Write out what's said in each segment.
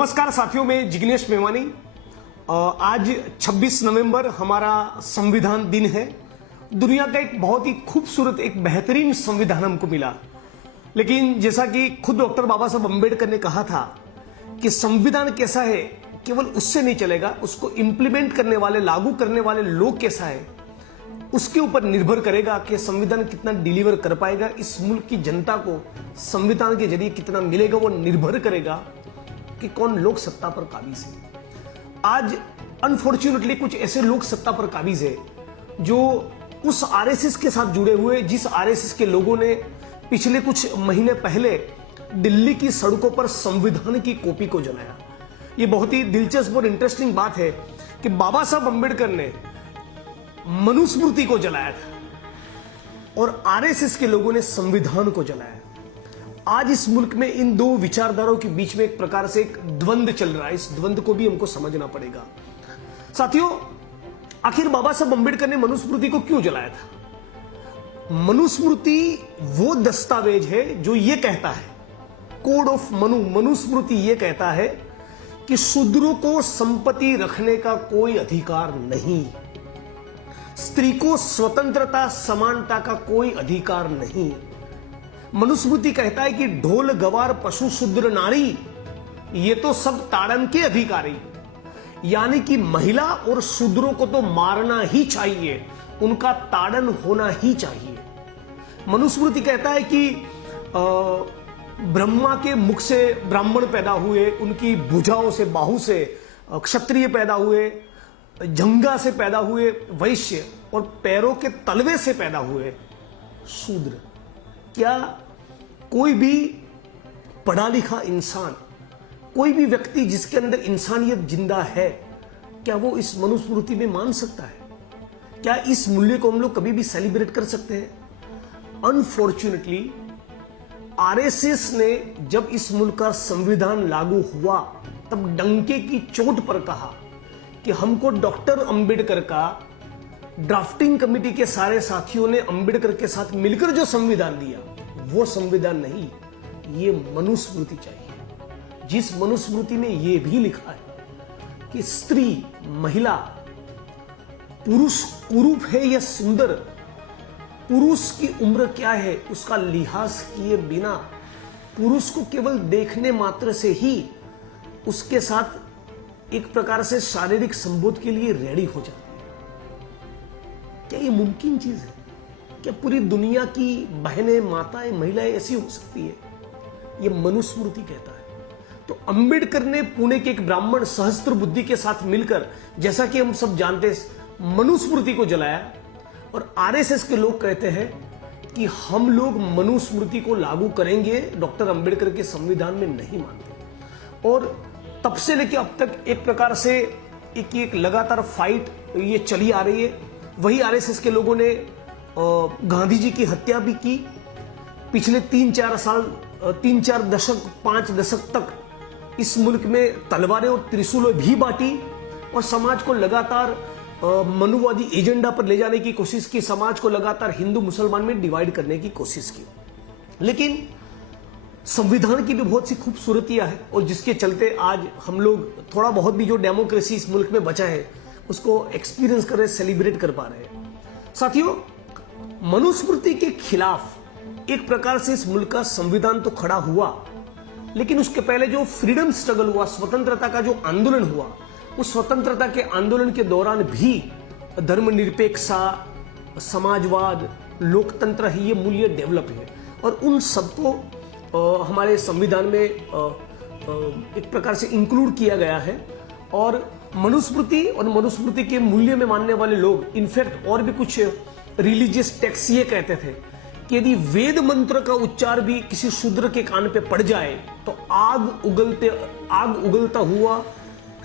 नमस्कार साथियों, मैं जिग्नेश मेवानी। आज 26 नवंबर हमारा संविधान दिन है। दुनिया का एक बहुत ही खूबसूरत, एक बेहतरीन संविधान हमको मिला। लेकिन जैसा कि खुद डॉक्टर बाबा साहब अम्बेडकर ने कहा था कि संविधान कैसा है केवल उससे नहीं चलेगा, उसको इंप्लीमेंट करने वाले, लागू करने वाले लोग कैसा है उसके ऊपर निर्भर करेगा कि संविधान कितना डिलीवर कर पाएगा। इस मुल्क की जनता को संविधान के जरिए कितना मिलेगा वो निर्भर करेगा कि कौन लोग सत्ता पर काबिज है। आज अनफॉर्चुनेटली कुछ ऐसे लोग सत्ता पर काबिज है जो उस आरएसएस के साथ जुड़े हुए, जिस आरएसएस के लोगों ने पिछले कुछ महीने पहले दिल्ली की सड़कों पर संविधान की कॉपी को जलाया। ये बहुत ही दिलचस्प और इंटरेस्टिंग बात है कि बाबा साहब अम्बेडकर ने मनुस्मृति को जलाया था और आरएसएस के लोगों ने संविधान को जलाया। आज इस मुल्क में इन दो विचारधाराओं के बीच में एक प्रकार से एक द्वंद्व चल रहा है। इस द्वंद्व को भी हमको समझना पड़ेगा। साथियों, आखिर बाबा साहब अम्बेडकर ने मनुस्मृति को क्यों जलाया था? मनुस्मृति वो दस्तावेज है जो ये कहता है, कोड ऑफ मनुस्मृति ये कहता है कि शूद्रों को संपत्ति रखने का कोई अधिकार नहीं, स्त्री को स्वतंत्रता समानता का कोई अधिकार नहीं। मनुस्मृति कहता है कि ढोल गवार पशु शूद्र नारी ये तो सब ताड़न के अधिकारी, यानी कि महिला और शूद्रों को तो मारना ही चाहिए, उनका ताड़न होना ही चाहिए। मनुस्मृति कहता है कि ब्रह्मा के मुख से ब्राह्मण पैदा हुए, उनकी भुजाओं से, बाहु से क्षत्रिय पैदा हुए, जंगा से पैदा हुए वैश्य, और पैरों के तलवे से पैदा हुए शूद्र। क्या कोई भी पढ़ा लिखा इंसान, कोई भी व्यक्ति जिसके अंदर इंसानियत जिंदा है, क्या वो इस मनुस्मृति में मान सकता है? क्या इस मूल्य को हम लोग कभी भी सेलिब्रेट कर सकते हैं? अनफॉर्चुनेटली आरएसएस ने जब इस मुल्क का संविधान लागू हुआ तब डंके की चोट पर कहा कि हमको डॉक्टर अंबेडकर का, ड्राफ्टिंग कमेटी के सारे साथियों ने अंबेडकर के साथ मिलकर जो संविधान दिया वो संविधान नहीं, ये मनुस्मृति चाहिए, जिस मनुस्मृति में ये भी लिखा है कि स्त्री, महिला, पुरुष कुरूप है या सुंदर, पुरुष की उम्र क्या है उसका लिहाज किए बिना पुरुष को केवल देखने मात्र से ही उसके साथ एक प्रकार से शारीरिक संबोध के लिए रेडी हो जाते हैं। क्या ये मुमकिन चीज है? क्या पूरी दुनिया की बहनें, माताएं, महिलाएं ऐसी हो सकती है? ये मनुस्मृति कहता है। तो अंबेडकर ने पुणे के एक ब्राह्मण सहस्त्र बुद्धि के साथ मिलकर, जैसा कि हम सब जानते हैं, मनुस्मृति को जलाया। और आरएसएस के लोग कहते हैं कि हम लोग मनुस्मृति को लागू करेंगे, डॉक्टर अंबेडकर के संविधान में नहीं मानते। और तब से लेकर अब तक एक प्रकार से एक लगातार फाइट ये चली आ रही है। वही आरएसएस के लोगों ने गांधी जी की हत्या भी की। पिछले 3-4 साल, 3-4 दशक, 5 दशक तक इस मुल्क में तलवारें और त्रिशूलें भी बांटी और समाज को लगातार मनुवादी एजेंडा पर ले जाने की कोशिश की, समाज को लगातार हिंदू मुसलमान में डिवाइड करने की कोशिश की। लेकिन संविधान की भी बहुत सी खूबसूरतियां हैं और जिसके चलते आज हम लोग थोड़ा बहुत भी जो डेमोक्रेसी इस मुल्क में बचा है उसको एक्सपीरियंस कर रहे, सेलिब्रेट कर पा रहे हैं। साथियों, मनुस्मृति के खिलाफ एक प्रकार से इस मुल्क का संविधान तो खड़ा हुआ, लेकिन उसके पहले जो फ्रीडम स्ट्रगल हुआ, स्वतंत्रता का जो आंदोलन हुआ, उस स्वतंत्रता के आंदोलन के दौरान भी धर्मनिरपेक्षता, समाजवाद, लोकतंत्र ही ये मूल्य डेवलप है। और उन सबको हमारे संविधान में एक प्रकार से इंक्लूड किया गया है। और मनुस्मृति और मनुस्मृति के मूल्य में मानने वाले लोग, इनफैक्ट और भी कुछ रिलीजियस टेक्स्ट ये कहते थे कि यदि वेद मंत्र का उच्चार भी किसी शूद्र के कान पे पड़ जाए तो आग उगलता हुआ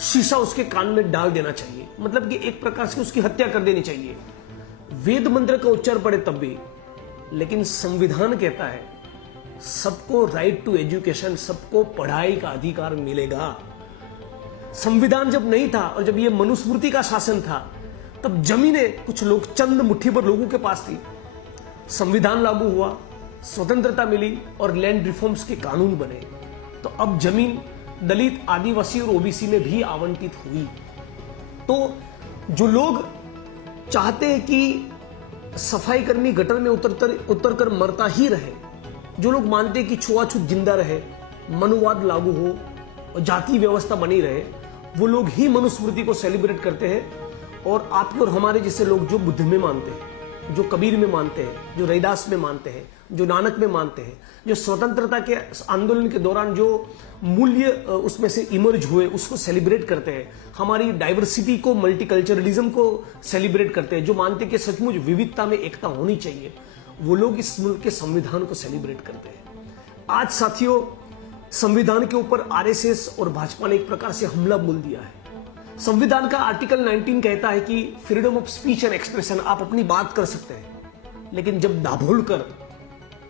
शीशा उसके कान में डाल देना चाहिए, मतलब कि एक प्रकार से उसकी हत्या कर देनी चाहिए। वेद मंत्र का उच्चार पड़े तब भी। लेकिन संविधान कहता है सबको राइट टू एजुकेशन, सबको पढ़ाई का अधिकार मिलेगा। संविधान जब नहीं था और जब ये मनुस्मृति का शासन था तब जमीनें कुछ लोग, चंद मुट्ठी भर लोगों के पास थी। संविधान लागू हुआ, स्वतंत्रता मिली और लैंड रिफॉर्म्स के कानून बने, तो अब जमीन दलित, आदिवासी और ओबीसी में भी आवंटित हुई। तो जो लोग चाहते हैं कि सफाई कर्मी गटर में उतरकर मरता ही रहे, जो लोग मानते हैं कि छुआछूत जिंदा रहे, मनुवाद लागू हो और जाति व्यवस्था बनी रहे, वो लोग ही मनुस्मृति को सेलिब्रेट करते हैं। और आपके और हमारे जैसे लोग जो बुद्ध में मानते हैं, जो कबीर में मानते हैं, जो रैदास में मानते हैं, जो नानक में मानते हैं, जो स्वतंत्रता के आंदोलन के दौरान जो मूल्य उसमें से इमर्ज हुए उसको सेलिब्रेट करते हैं, हमारी डाइवर्सिटी को, मल्टीकल्चरलिज्म को सेलिब्रेट करते हैं, जो मानते हैं कि सचमुच विविधता में एकता होनी चाहिए, वो लोग इस मुल्क के संविधान को सेलिब्रेट करते हैं। आज साथियों, संविधान के ऊपर आरएसएस और भाजपा ने एक प्रकार से हमला बोल दिया है। संविधान का आर्टिकल 19 कहता है कि freedom of speech and expression, आप अपनी बात कर सकते हैं, लेकिन जब दाभोलकर,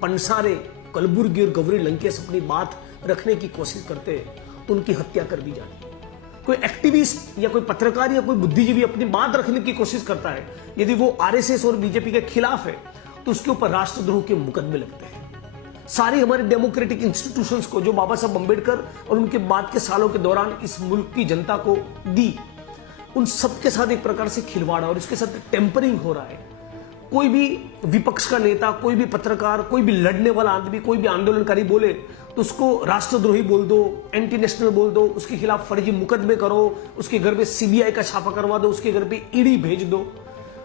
पंसारे, कलबुर्गी और गौरी लंकेश अपनी बात रखने की कोशिश करते हैं तो उनकी हत्या कर दी जाती है। कोई एक्टिविस्ट या कोई पत्रकार या कोई बुद्धिजीवी अपनी बात रखने की कोशिश करता है, यदि वो आरएसएस और बीजेपी के खिलाफ है तो उसके ऊपर राष्ट्रद्रोह के मुकदमे लगते हैं। सारी हमारे डेमोक्रेटिक इंस्टीट्यूशंस को जो बाबा साहब अम्बेडकर और उनके बाद के सालों के दौरान इस मुल्क की जनता को दी, उन सबके साथ एक प्रकार से खिलवाड़ और इसके साथ टेम्परिंग हो रहा है। कोई भी विपक्ष का नेता, कोई भी पत्रकार, कोई भी लड़ने वाला आदमी, कोई भी आंदोलनकारी बोले तो उसको राष्ट्रद्रोही बोल दो, एंटी नेशनल बोल दो, उसके खिलाफ फर्जी मुकदमे करो, उसके घर पे सीबीआई का छापा करवा दो, उसके घर पे ईडी भेज दो।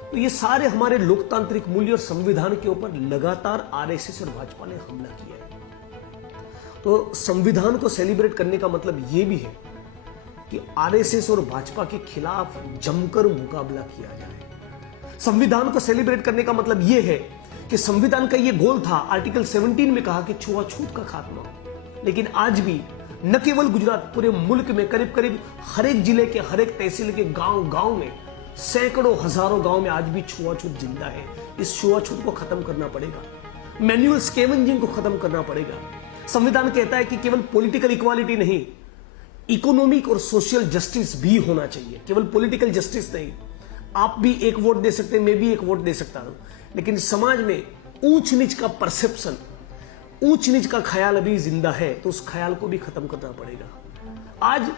तो ये सारे हमारे लोकतांत्रिक मूल्य और संविधान के ऊपर लगातार आरएसएस और भाजपा ने हमला किया है। तो संविधान को सेलिब्रेट करने का मतलब ये भी है कि आरएसएस और भाजपा के खिलाफ जमकर मुकाबला किया जाए। संविधान को सेलिब्रेट करने का मतलब यह है कि संविधान का यह गोल था, आर्टिकल 17 में कहा कि छुआछूत का खात्मा हो, लेकिन आज भी न केवल गुजरात, पूरे मुल्क में करीब करीब हर एक जिले के, हर एक तहसील के गांव में, सैकड़ों हजारों गांव में आज भी छुआछूत जिंदा है। इस छुआछूत को खत्म करना पड़ेगा, मैन्युअल स्कैवेंजिंग को खत्म करना पड़ेगा। संविधान कहता है कि केवल पॉलिटिकल इक्वालिटी नहीं, इकोनॉमिक और सोशल जस्टिस भी होना चाहिए, केवल पॉलिटिकल जस्टिस नहीं। आप भी एक वोट दे सकते हैं, मैं भी एक वोट दे सकता हूं, लेकिन समाज में ऊंच नीच का परसेप्शन, ऊंच नीच का ख्याल अभी जिंदा है, तो उस ख्याल को भी खत्म करना पड़ेगा। आज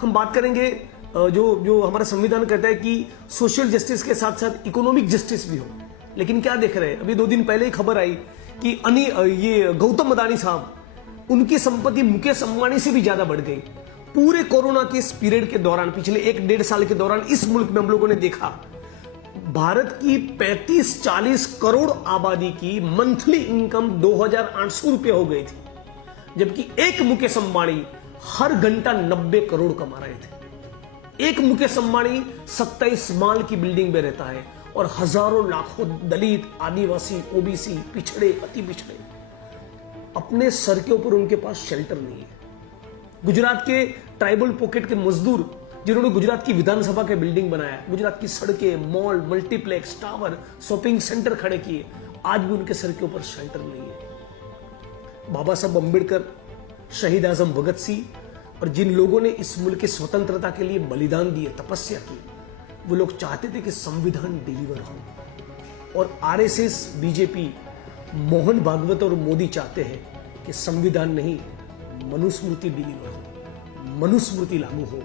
हम बात करेंगे जो हमारा संविधान कहता है कि सोशल जस्टिस के साथ साथ इकोनॉमिक जस्टिस भी हो, लेकिन क्या देख रहे हैं, अभी 2 दिन पहले ही खबर आई कि ये गौतम अदानी साहब, उनकी संपत्ति मुकेश अंबानी से भी ज्यादा बढ़ गई। पूरे कोरोना के इस पीरियड के दौरान, पिछले 1-1.5 साल के दौरान इस मुल्क में हम लोगों ने देखा, भारत की 35-40 करोड़ आबादी की मंथली इनकम 2800 रुपये हो गई थी, जबकि एक मुकेश अंबानी हर घंटा 90 करोड़ कमा रहे थे। एक मुकेश अंबानी 27 माल की बिल्डिंग में रहता है और हजारों लाखों दलित, आदिवासी, ओबीसी, पिछड़े, अति पिछड़े, अपने सर के ऊपर उनके पास शेल्टर नहीं है। गुजरात के ट्राइबल पॉकेट के मजदूर जिन्होंने गुजरात की विधानसभा के बिल्डिंग बनाया, गुजरात की सड़कें, mall, multiplex, tower, shopping centre खड़े किए, आज भी उनके सर के ऊपर शेल्टर नहीं है। बाबा साहब अम्बेडकर, शहीद आजम भगत सिंह और जिन लोगों ने इस मुल्क की स्वतंत्रता के लिए बलिदान दिए, तपस्या की, वो लोग चाहते थे कि संविधान डिलीवर हो। और आरएसएस, बीजेपी, मोहन भागवत और मोदी चाहते हैं कि संविधान नहीं, मनुस्मृति डिलीवर हो, मनुस्मृति लागू हो,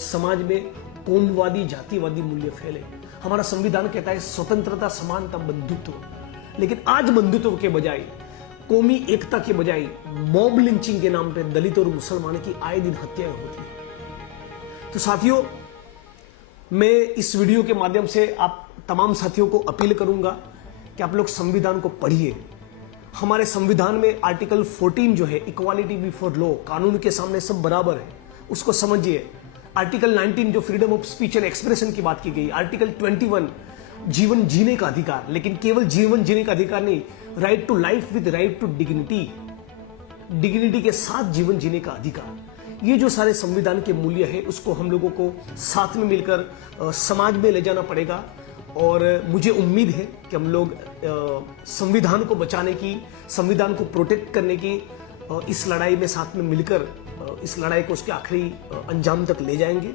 समाज में कौमवादी, जातिवादी मूल्य फैले। हमारा संविधान कहता है स्वतंत्रता, समानता, बंधुत्व, लेकिन आज बंधुत्व के बजाय, कौमी एकता के बजाय मॉब लिंचिंग के नाम पे दलित और मुसलमान की आए दिन हत्याएं होती हैं। तो साथियों, मैं इस वीडियो के माध्यम से आप तमाम साथियों को अपील करूंगा कि आप लोग संविधान को पढ़िए। हमारे संविधान में आर्टिकल 14 जो है, इक्वालिटी बिफोर लॉ, कानून के सामने सब बराबर है, उसको समझिए। आर्टिकल 19 जो freedom of speech and expression की बात की गई, आर्टिकल 21 जीवन जीने का अधिकार, लेकिन केवल जीवन जीने का अधिकार नहीं, right to life with right to dignity, dignity के साथ जीवन जीने का अधिकार। ये जो सारे संविधान के मूल्य है, उसको हम लोगों को साथ में मिलकर समाज में ले जाना पड़ेगा। और मुझे उम्मीद है कि हम लोग संविधान को बचाने की, संविधान को प्रोटेक्ट करने की इस लड़ाई में साथ में मिलकर इस लड़ाई को उसके आखिरी अंजाम तक ले जाएंगे।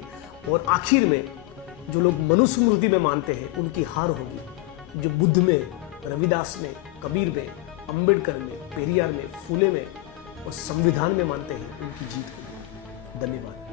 और आखिर में जो लोग मनुस्मृति में मानते हैं उनकी हार होगी, जो बुद्ध में, रविदास में, कबीर में, अंबेडकर में, पेरियार में, फूले में और संविधान में मानते हैं, उनकी जीत होगी। धन्यवाद।